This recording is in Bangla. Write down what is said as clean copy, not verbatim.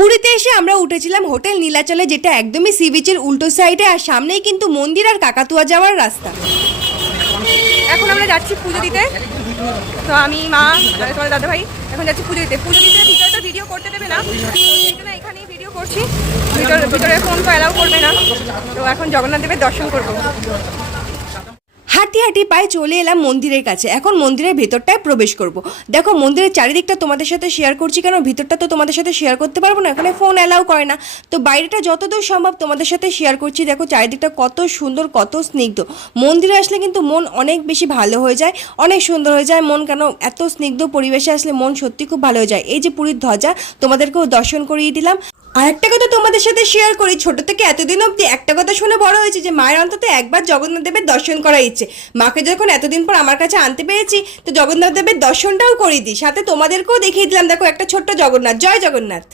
পুরীতে এসে আমরা উঠেছিলাম হোটেল নীলাচলে, যেটা একদমই সি বিচের উল্টো সাইডে, আর সামনেই কিন্তু মন্দির আর কাকাতুয়া যাওয়ার রাস্তা। এখন আমরা যাচ্ছি পুজো দিতে। তো আমি মা তোমার দাদা ভাই এখন যাচ্ছি পুজো দিতে। ভিতরে তো ভিডিও করতে দেবে না, সেই জন্য এখানেই ভিডিও করছি। ভিতরে ফোন তো অ্যালাউ করবে না। তো এখন জগন্নাথ দেবের দর্শন করবো। হাঁটি হাঁটি পায়ে চলে এলাম মন্দিরের কাছে। এখন মন্দিরের ভেতরটায় প্রবেশ করব। দেখো মন্দিরের চারিদিকটা তোমাদের সাথে শেয়ার করছি, কেন ভিতরটা তো তোমাদের সাথে শেয়ার করতে পারবো না, এখানে ফোন অ্যালাউ করে না। তো বাইরেটা যতদূর সম্ভব তোমাদের সাথে শেয়ার করছি। দেখো চারিদিকটা কত সুন্দর, কত স্নিগ্ধ। মন্দিরে আসলে কিন্তু মন অনেক বেশি ভালো হয়ে যায়, অনেক সুন্দর হয়ে যায় মন। কেন এত স্নিগ্ধ পরিবেশে আসলে মন সত্যি খুব ভালো হয়ে যায়। এই যে পুরীর ধ্বজা, তোমাদেরকেও দর্শন করিয়ে দিলাম। আর একটা কথা তোমাদের সাথে শেয়ার করি, ছোট থেকে এতদিন অবধি একটা কথা শুনে বড় হয়েছে যে মায়ের অন্তত একবার জগন্নাথ দেবের দর্শন করার ইচ্ছে। মাকে যখন এতদিন পর আমার কাছে আনতে পেরেছি, তো জগন্নাথ দেবের দর্শনটাও করিয়ে দিই, সাথে তোমাদেরকেও দেখিয়ে দিলাম। দেখো একটা ছোট্ট জগন্নাথ। জয় জগন্নাথ।